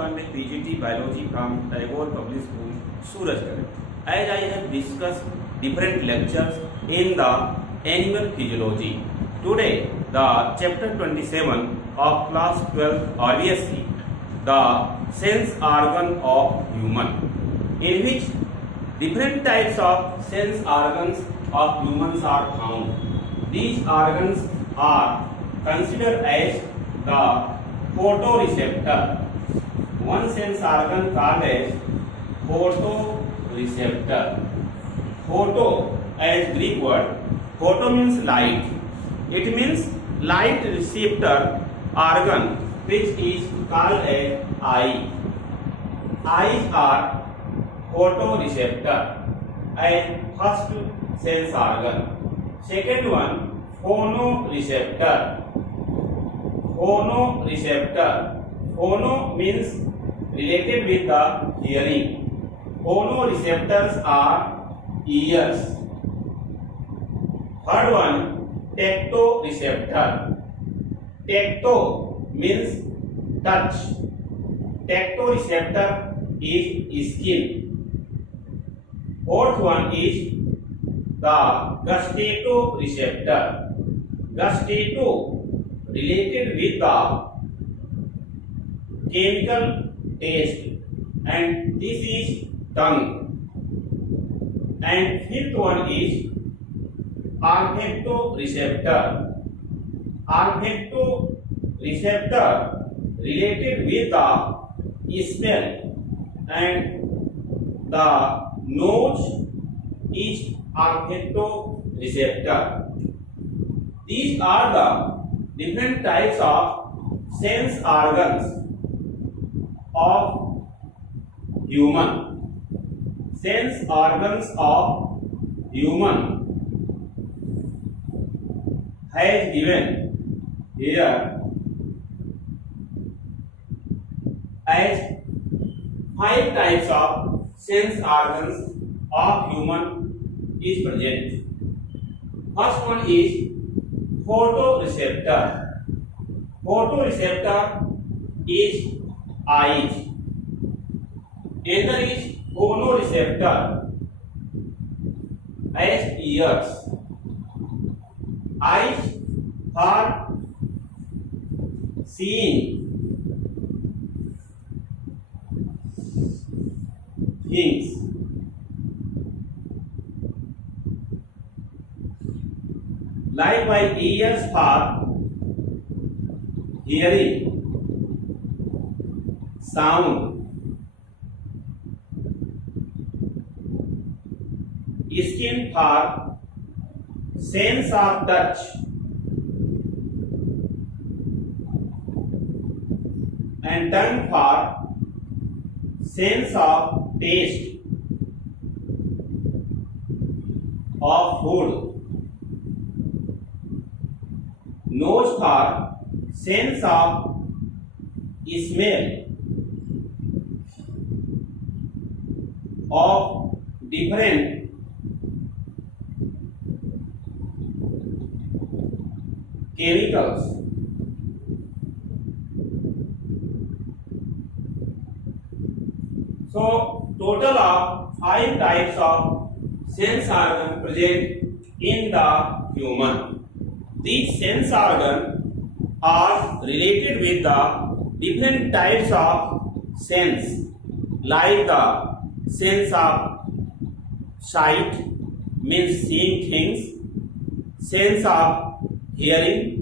1 with PGT Biology from Tagore Public School, Surajgarh. As I have discussed different lectures in the animal physiology, today the chapter 27 of class 12 RBSc, the sense organ of human, in which different types of sense organs of humans are found. These organs are considered as the photoreceptor. One sense organ called as photoreceptor. Photo as Greek word. Photo means light. It means light receptor organ, which is called as eye. Eyes are photoreceptor as first sense organ. Second one, phonoreceptor. Phonoreceptor. Phono means related with the hearing. Phonoreceptors are ears. Third one, tactoreceptor. Tacto means touch. Tactoreceptor is skin. Fourth one is the gustatoreceptor. Gustato related with the chemical taste, and this is tongue. And fifth one is olfactoreceptor. Olfactoreceptor related with the smell, and the nose is olfactoreceptor. These are the different types of sense organs of human. Sense organs of human has given here as 5 types of sense organs of human is present. First one is photoreceptor. Photoreceptor is eyes. Another is phonoreceptor as ears. Eyes are seeing things. Likewise, ears are hearing sound. Skin for sense of touch. And tongue for sense of taste of food. Nose for sense of smell of different chemicals. So total of 5 types of sense organ present in the human. These sense organs are related with the different types of sense, like the sense of sight means seeing things, sense of hearing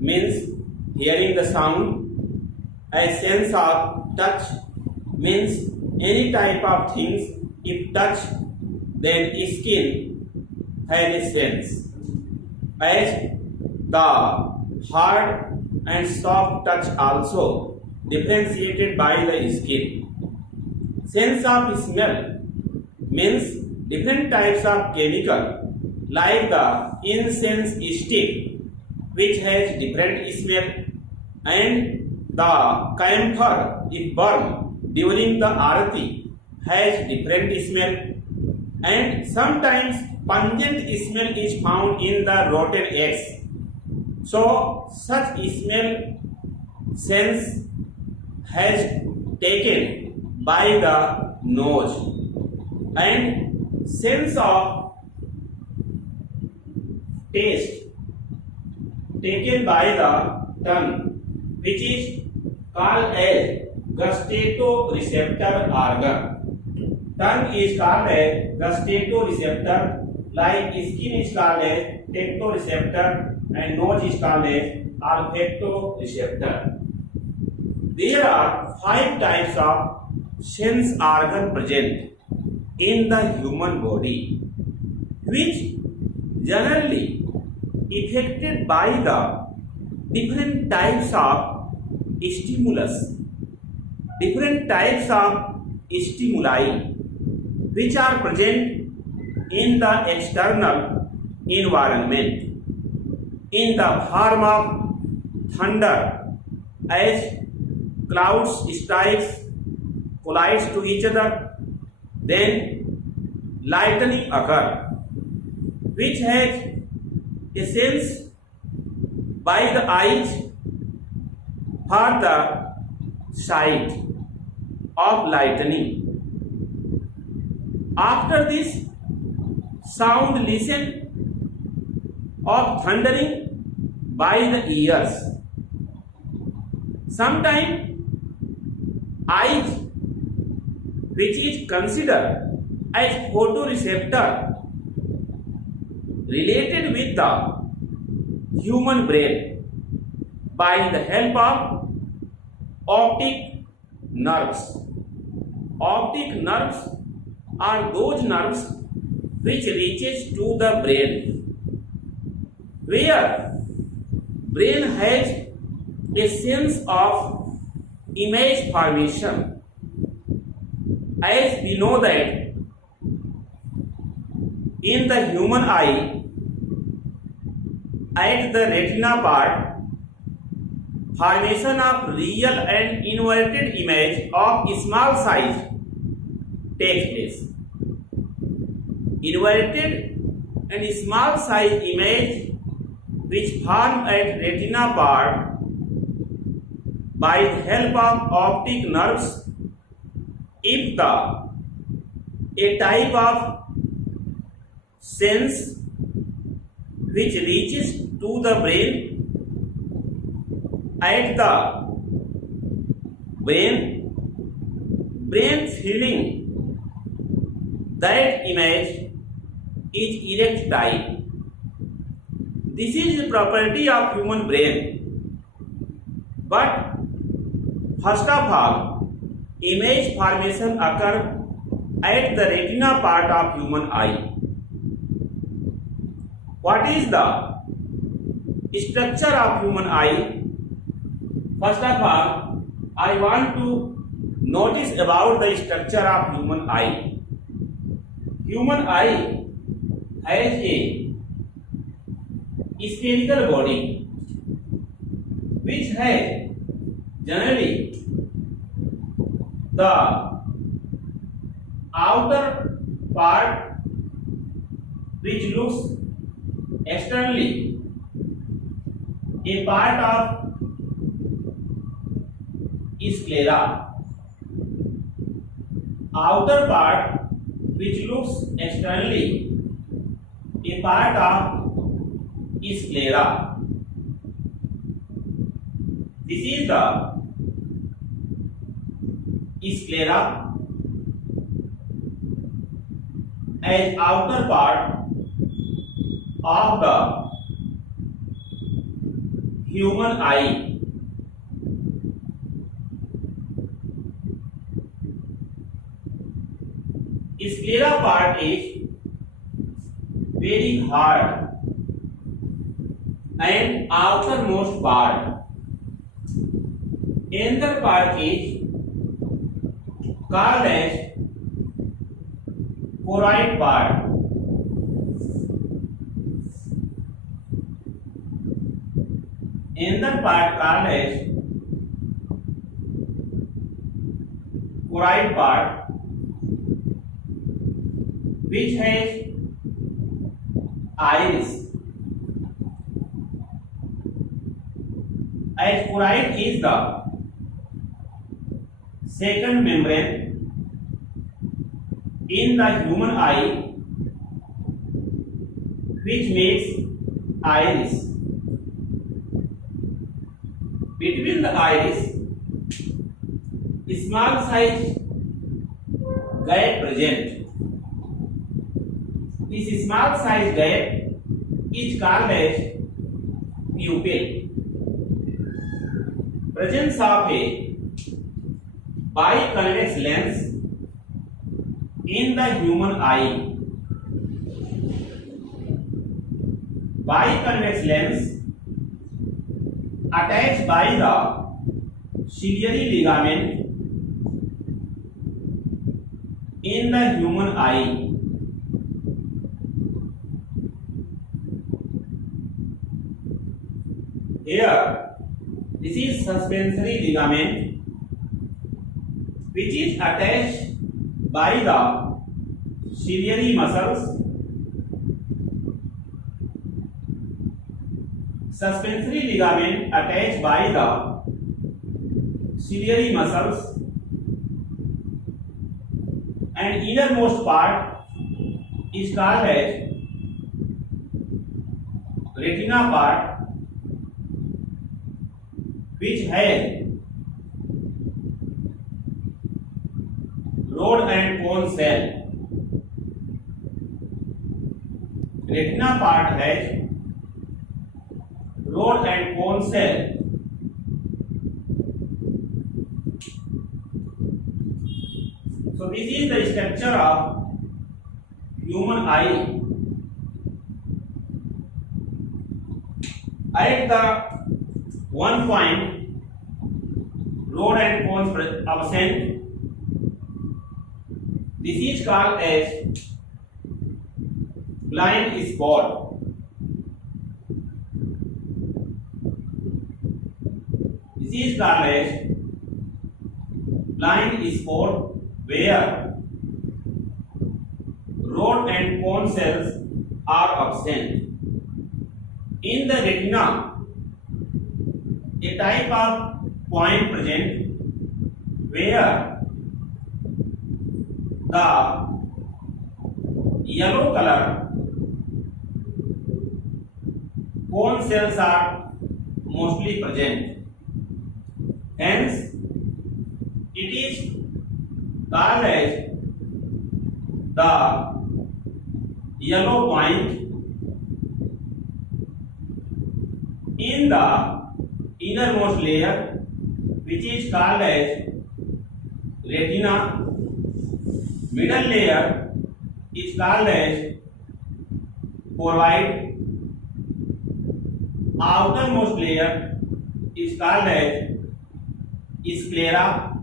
means hearing the sound, a sense of touch means any type of things if touch, then skin has a sense, as the hard and soft touch also differentiated by the skin. Sense of smell means different types of chemical, like the incense stick, which has different smell, and the camphor, if burned during the arati, has different smell, and sometimes pungent smell is found in the rotten eggs. So such smell sense has taken by the nose and sense of taste taken by the tongue, which is called as gustato-receptor organ. Tongue is called as gustato-receptor, like skin is called as tacto-receptor and nose is called as olfacto-receptor. There are 5 types of sense organ present in the human body, which generally affected by the different types of stimulus, different types of stimuli which are present in the external environment in the form of thunder, as clouds strikes, collides to each other, then lightning occur, which has a sense by the eyes for the sight of lightning. After this, sound listen of thundering by the ears. Sometimes eyes, which is considered as photoreceptor, related with the human brain by the help of optic nerves. Optic nerves are those nerves which reaches to the brain, where brain has a sense of image formation. As we know that in the human eye, at the retina part, formation of real and inverted image of small size takes place. Inverted and small size image which form at retina part by the help of optic nerves, if a type of sense which reaches to the brain, at the brain feeling that image is erect type. This is the property of human brain. But first of all, image formation occurs at the retina part of human eye. What is the structure of human eye? First of all, I want to notice about the structure of human eye. Human eye has a spherical body which has generally the outer part which looks externally a part of sclera, outer part which looks externally a part of sclera. This is the sclera as outer part of the human eye. Sclera part is very hard and outermost part. Inner part is called as choroid part. Inner part called as choroid part, which has iris. As choroid is the second membrane in the human eye which makes iris. Between the iris, small size gap present. This small size gap is called as pupil. Presence of a biconvex lens in the human eye. Biconvex lens attached by the ciliary ligament in the human eye. Here, this is suspensory ligament which is attached by the ciliary muscles. Suspensory ligament attached by the ciliary muscles, and innermost part is called as retina part, which has rod and cone cell. Retina part has rod and cone cell. So this is the structure of human eye. At the one point, rod and cones absent. This is called as blind spot. This is called as blind spot where rod and cone cells are absent. In the retina, a type of point present where the yellow color cone cells are mostly present. Hence, it is called as the yellow point. In the innermost layer, which is called as retina, middle layer is called as choroid, outermost layer is called as sclera.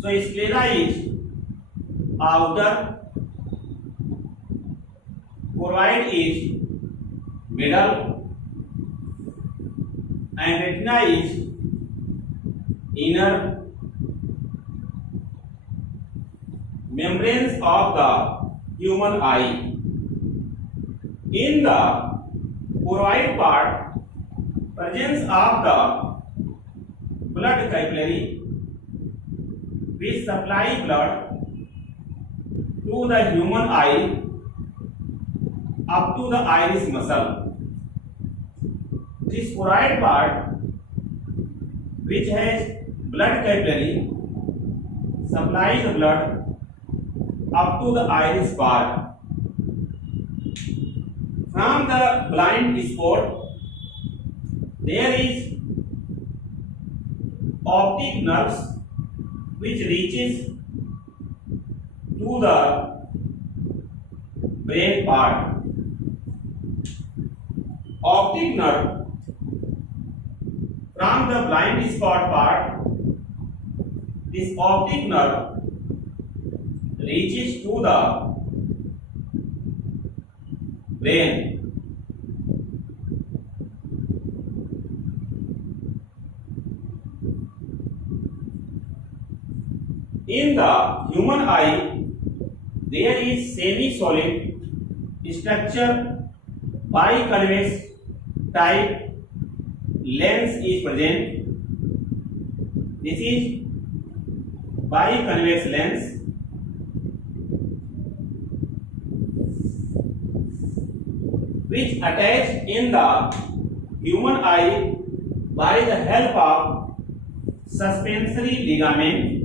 So sclera is outer, choroid is middle, and retina is inner. Membranes of the human eye. In the choroid part, presence of the blood capillary which supply blood to the human eye up to the iris muscle. This choroid part, which has blood capillary, supplies the blood up to the iris part. From the blind spot, there is optic nerves which reaches to the brain part. Optic nerve from the blind spot part, this optic nerve reaches to the brain. In the human eye, there is semi-solid structure, biconvex type lens is present. This is biconvex lens which attach in the human eye by the help of suspensory ligament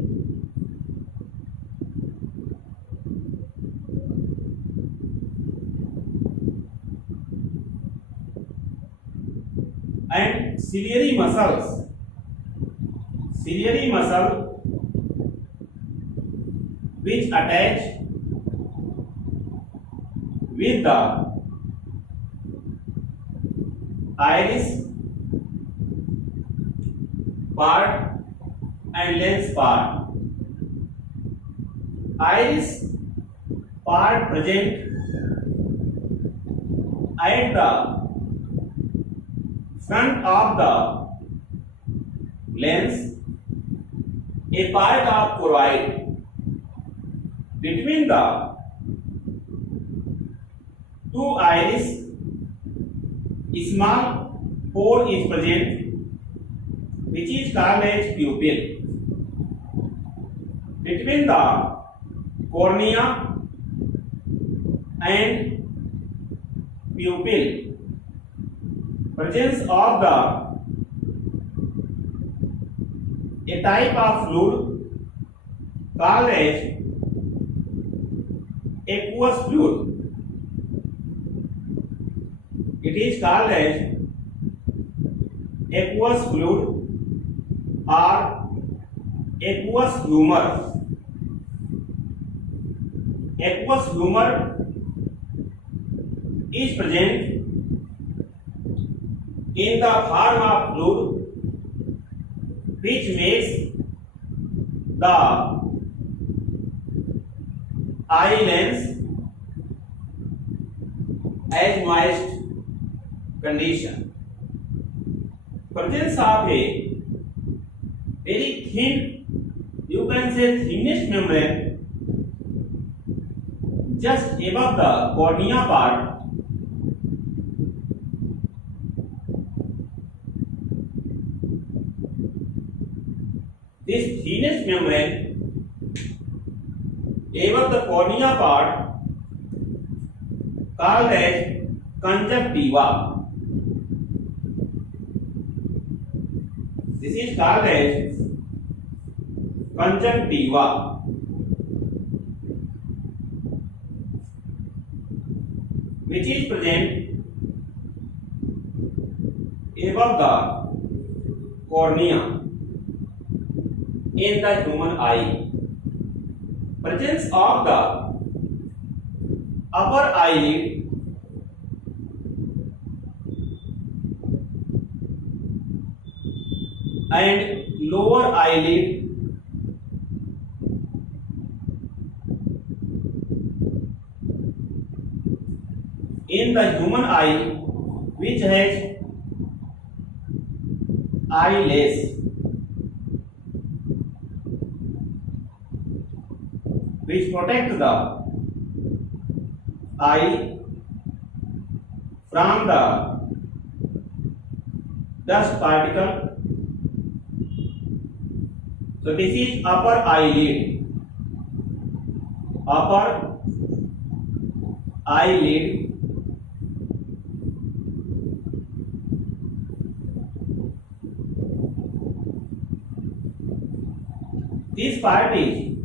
and ciliary muscles. Ciliary muscle which attach with the iris part and lens part. Iris part present at the front of the lens, a part of choroid. Between the two iris, small pore is present, which is called as pupil. Between the cornea and pupil, presence of a type of fluid called as aqueous fluid. It is called as aqueous fluid or aqueous humor. Aqueous humor is present in the form of fluid which makes the eye lens as moist condition. Presence of a very thin, you can say thinnest membrane just above the cornea part. This thinnest membrane above the cornea part called as conjunctiva. This is called as conjunctiva. Which is present above the cornea in the human eye. Presence of the upper eyelid and lower eyelid in the human eye, which has eyelash, which protect the eye from the dust particle. So this is upper eyelid. Upper eyelid this part is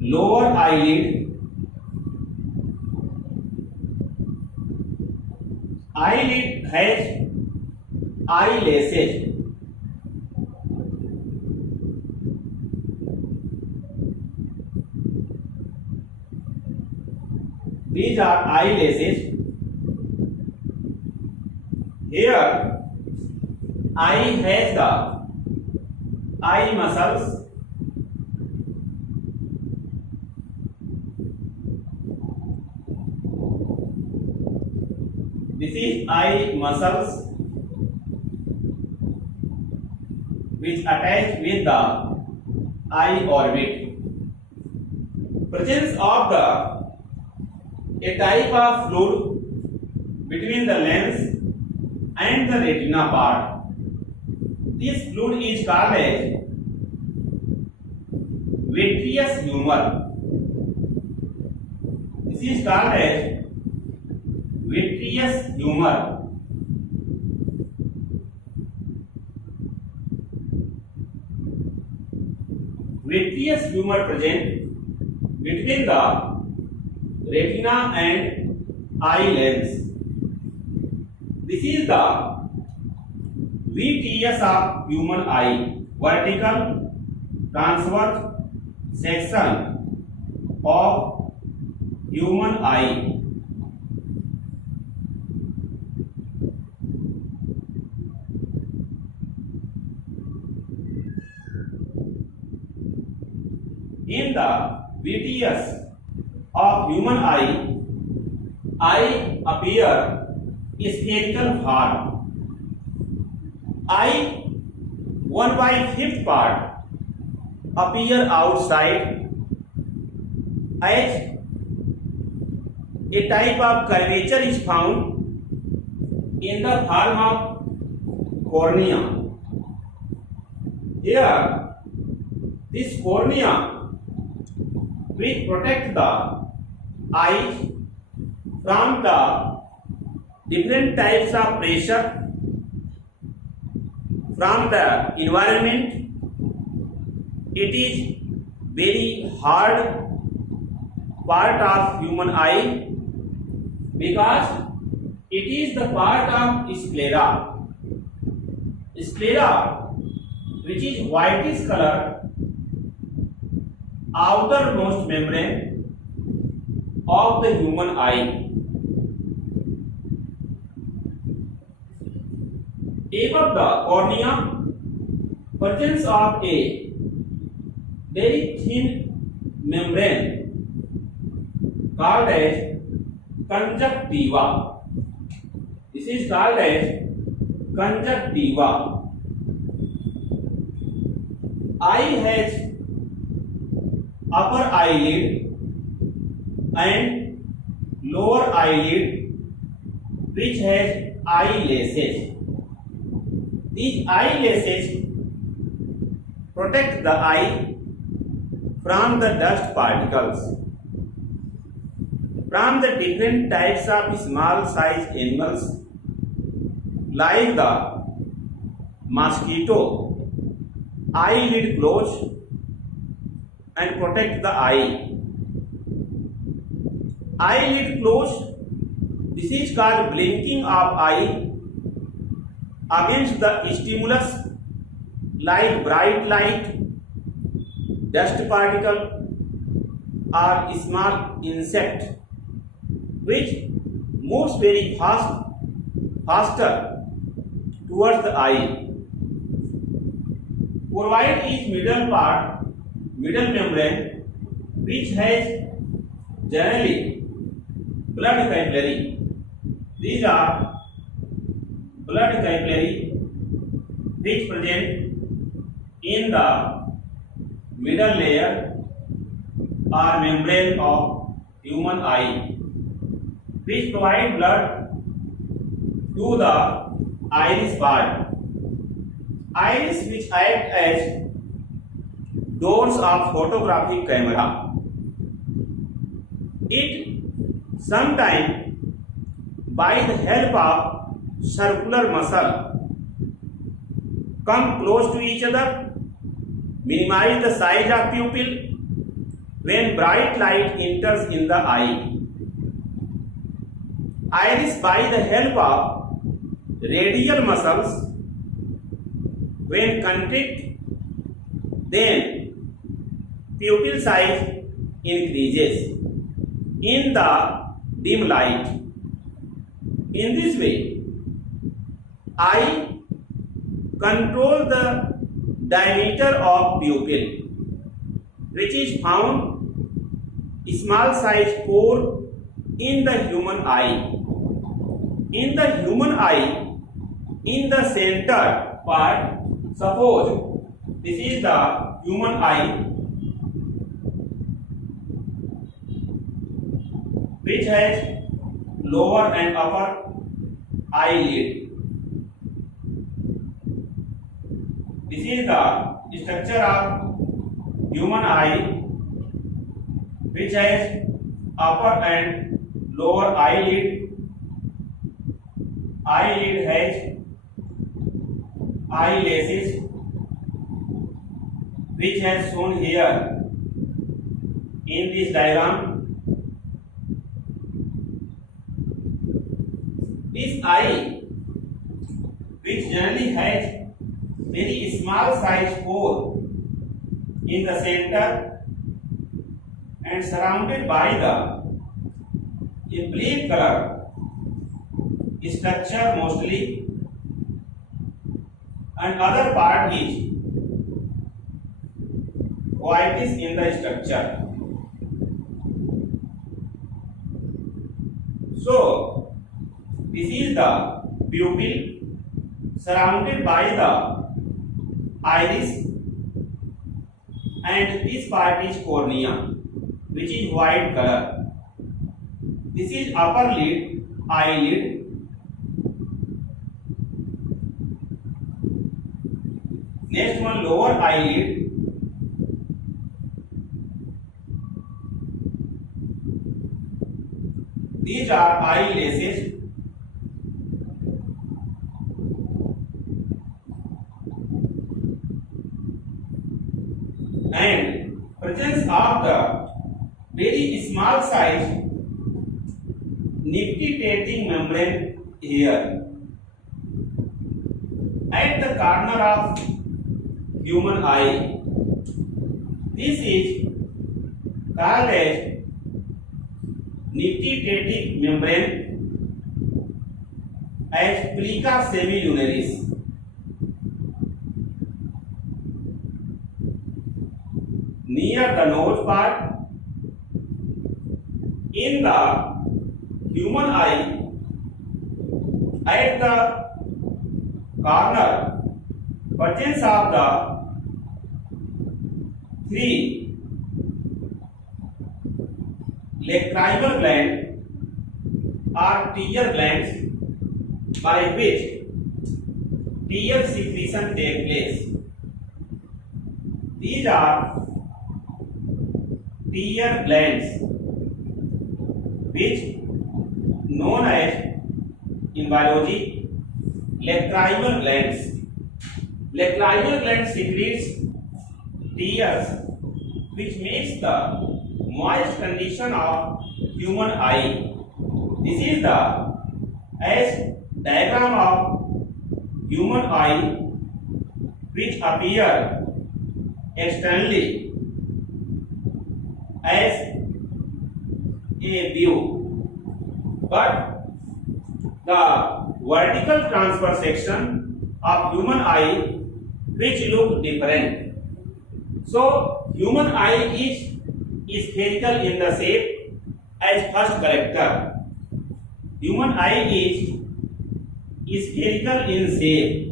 lower eyelid. Eyelid has eyelashes. These are eyelashes. Here, eye has the eye muscles. This is eye muscles which attach with the eye orbit. Presence of a type of fluid between the lens and the retina part. This fluid is called as vitreous humor. This is called as vitreous humor. Vitreous humor present between the retina and eye lens. This is the vitreous of human eye, vertical transverse section of human eye. In the vitreous of human eye appear spherical form. Eye 1/5 part appear outside as a type of curvature is found in the form of cornea. Here, this cornea which protect the eyes from the different types of pressure from the environment. It is very hard part of human eye because it is the part of sclera. Sclera, which is whitish color, outermost membrane of the human eye. Above the cornea, presence of a very thin membrane called as conjunctiva. This is called as conjunctiva. Eye has upper eyelid and lower eyelid which has eyelashes. These eyelashes protect the eye from the dust particles from the different types of small sized animals like the mosquito. Eyelid close and protect the eye. Eyelid close. This is called blinking of eye against the stimulus like bright light, dust particle or small insect which moves very faster towards the eye. Provide is middle membrane which has generally blood capillary. These are blood capillary which present in the middle layer or membrane of human eye, which provide blood to the iris part. Iris which act as doors of photographic camera. It sometimes by the help of circular muscle come close to each other, minimize the size of pupil when bright light enters in the eye. Iris by the help of radial muscles when contract, then pupil size increases in the dim light. In this way, eye control the diameter of pupil, which is found small size pore in the human eye. In the human eye, in the center part, suppose this is the human eye which has lower and upper eyelid. This is the structure of human eye, which has upper and lower eyelid. Eyelid has eyelashes, which has shown here in this diagram. This eye, which generally has very small size pore in the center and surrounded by a black color structure mostly, and other part is whitish in the structure. So this is the pupil surrounded by the iris, and this part is cornea, which is white color. This is upper lid, eyelid. Next one, lower eyelid. These are eyelashes. And presence of the very small size nictitating membrane here at the corner of human eye. This is called as nictitating membrane as plica semilunaris. Near the nose part, in the human eye, at the corner, presence of the three lacrimal gland or tear glands by which tear secretion takes place. These are tear glands, which known as in biology lacrimal glands. Lacrimal gland secretes tears, which makes the moist condition of human eye. This is the as diagram of human eye, which appear externally as a view, but the vertical transverse section of human eye which look different. So human eye is spherical in the shape as first character. Human eye is spherical in shape.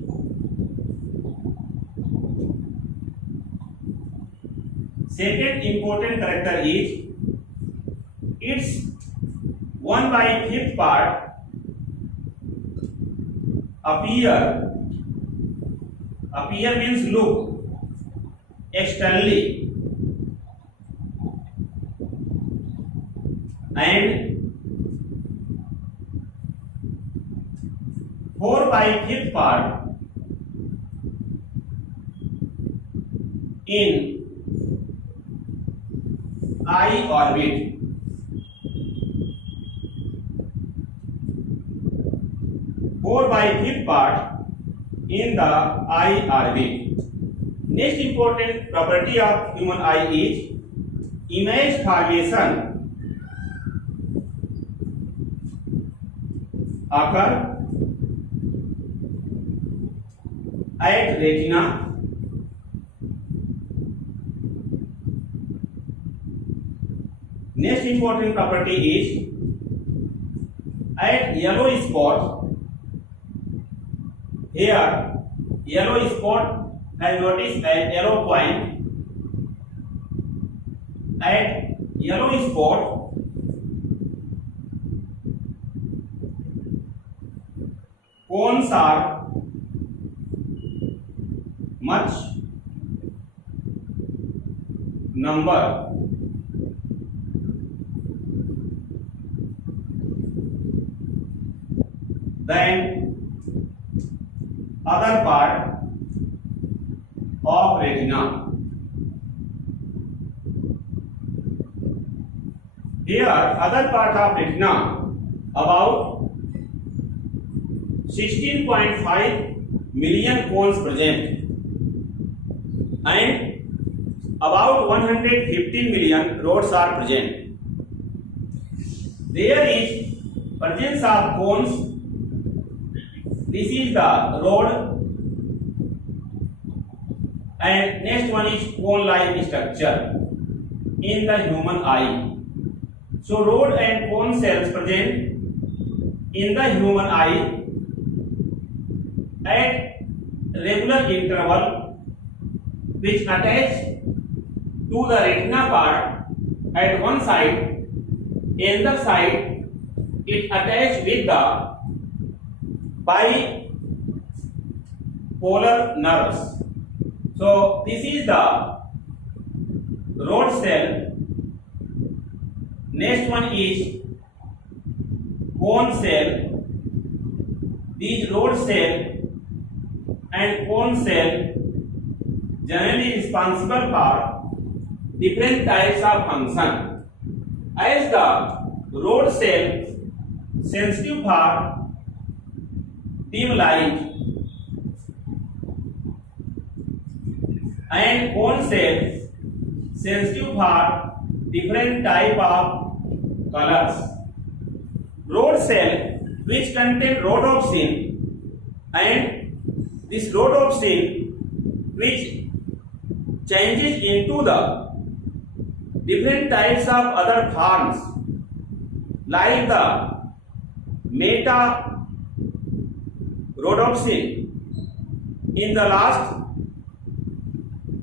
Second important character is its 1/5 part appear means look externally, and 4/5 part in eye orbit. Four by fifth part in the eye orbit. Next important property of human eye is image formation occur at retina. Next important property is at yellow spot. Here yellow spot has noticed a yellow point. At yellow spot cones are much number than other part of retina. Here other part of retina about 16.5 million cones present and about 115 million rods are present. There is presence of cones. This is the rod and next one is cone-like structure in the human eye. So rod and cone cells present in the human eye at regular interval which attach to the retina part at one side. In the side it attached with the bipolar nerves. So this is the rod cell. Next one is cone cell. These rod cell and cone cell generally responsible for different types of function. As the rod cell sensitive for dim light and cone cell sensitive for different type of colors. Rod cell which contain rhodopsin and this rhodopsin which changes into the different types of other forms like the meta rhodopsin. In the last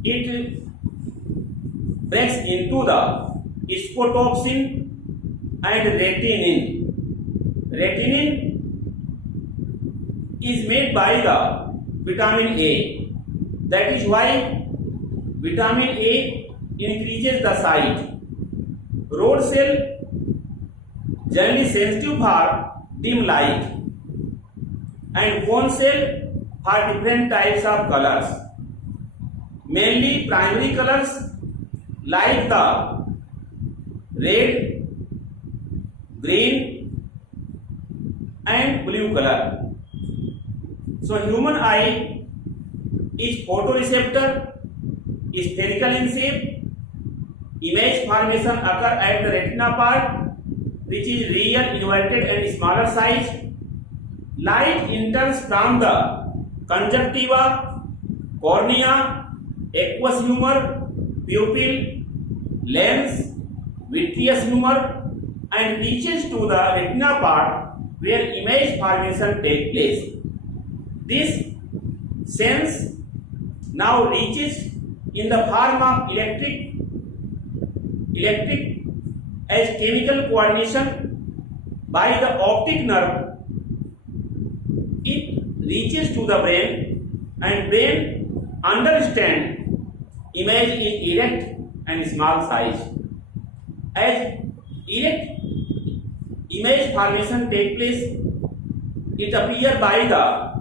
it breaks into the scotopsin and retinine. Retinine is made by the vitamin A. That is why vitamin A increases the sight. Rod cell generally sensitive for dim light and cone cell for different types of colors. Mainly primary colors like the red, green and blue color. So human eye is photoreceptor, spherical in shape. Image formation occur at the retina part which is real, inverted and smaller size. Light enters from the conjunctiva, cornea, aqueous humor, pupil, lens, vitreous humor and reaches to the retina part where image formation takes place. This sense now reaches in the form of electric as chemical coordination by the optic nerve. It reaches to the brain and brain understand image is erect and small size. As erect image formation take place, it appear by the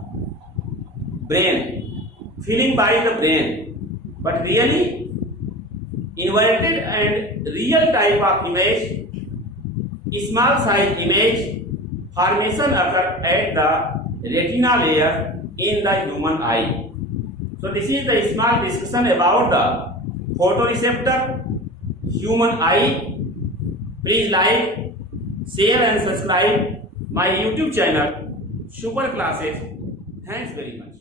brain, feeling by the brain, but really inverted and real type of image, small size image formation occur at the retina layer in the human eye. So this is the small discussion about the photoreceptor, human eye. Please like, share and subscribe my YouTube channel Super Classes. Thanks very much.